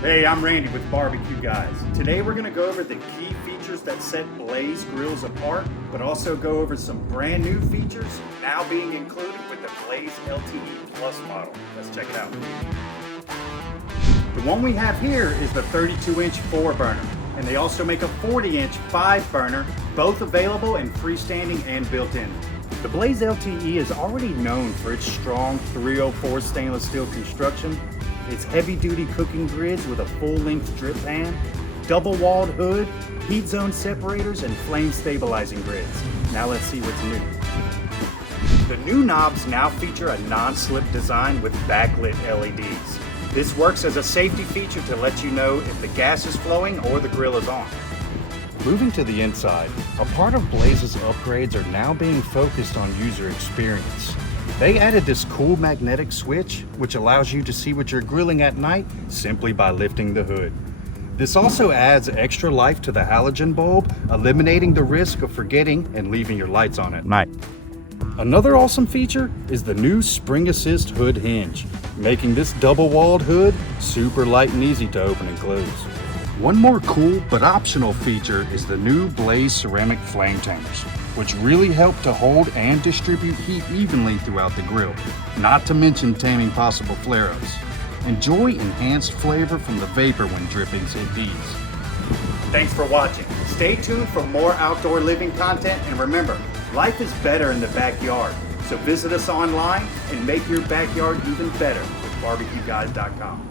Hey, I'm Randy with BBQGuys. Today we're going to go over the key features that set Blaze grills apart, but also go over some brand new features now being included with the Blaze LTE Plus model. Let's check it out. The one we have here is the 32-inch 4-burner, and they also make a 40-inch 5-burner, both available in freestanding and built-in. The Blaze LTE is already known for its strong 304 stainless steel construction, its heavy-duty cooking grids with a full-length drip pan, double-walled hood, heat zone separators, and flame stabilizing grids. Now let's see what's new. The new knobs now feature a non-slip design with backlit LEDs. This works as a safety feature to let you know if the gas is flowing or the grill is on. Moving to the inside, a part of Blaze's upgrades are now being focused on user experience. They added this cool magnetic switch, which allows you to see what you're grilling at night simply by lifting the hood. This also adds extra life to the halogen bulb, eliminating the risk of forgetting and leaving your lights on at night. Another awesome feature is the new spring assist hood hinge, making this double-walled hood super light and easy to open and close. One more cool but optional feature is the new Blaze ceramic flame tamers, which really help to hold and distribute heat evenly throughout the grill, not to mention taming possible flare-ups. Enjoy enhanced flavor from the vapor when drippings hit these. Thanks for watching. Stay tuned for more outdoor living content, and remember, life is better in the backyard. So visit us online and make your backyard even better with BBQGuys.com.